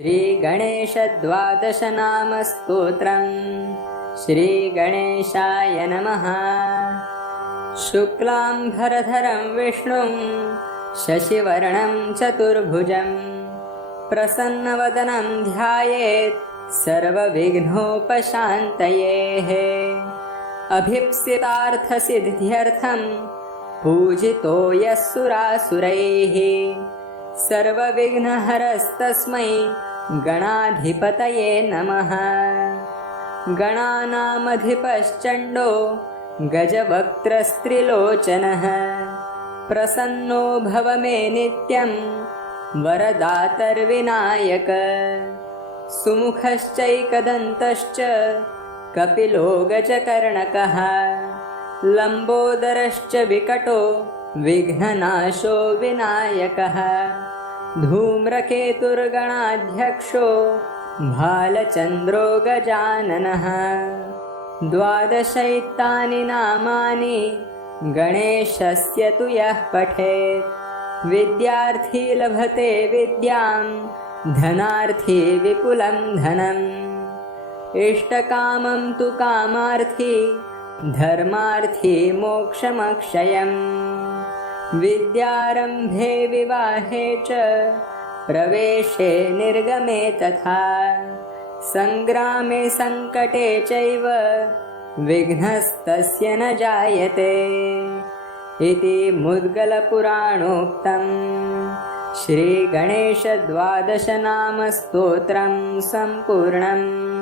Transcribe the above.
श्रीगणेशद्वादशनामस्तोत्रम् श्रीगणेशाय नमः। शुक्लाम्भरधरं विष्णुं शशिवर्णं चतुर्भुजं प्रसन्नवदनं ध्यायेत् सर्वविघ्नोपशान्तयेः। अभीप्सितार्थसिद्ध्यर्थं पूजितो यः सुरासुरैः सर्वविघ्नहरस्तस्मै गणाधिपतये नमः। गणानामधिपश्चण्डो गजवक्त्रस्त्रिलोचनः प्रसन्नो भव मे नित्यं वरदातर्विनायक। सुमुखश्चैकदन्तश्च कपिलो गजकर्णकः लम्बोदरश्च विकटो विघ्ननाशो विनायकः। धूम्रकेतुर्गणाध्यक्षो भालचन्द्रो गजाननः। द्वादशैतानि नामानि गणेशस्य तु यः पठेत् विद्यार्थी लभते विद्यां धनार्थी विपुलं धनम्। इष्टकामं तु कामार्थी धर्मार्थी मोक्षमक्षयम्। विद्यारम्भे विवाहे च प्रवेशे निर्गमे तथा सङ्ग्रामे सङ्कटे चैव विघ्नस्तस्य न जायते इति मुद्गलपुराणोक्तम्। श्रीगणेशद्वादशनामस्तोत्रं सम्पूर्णम्।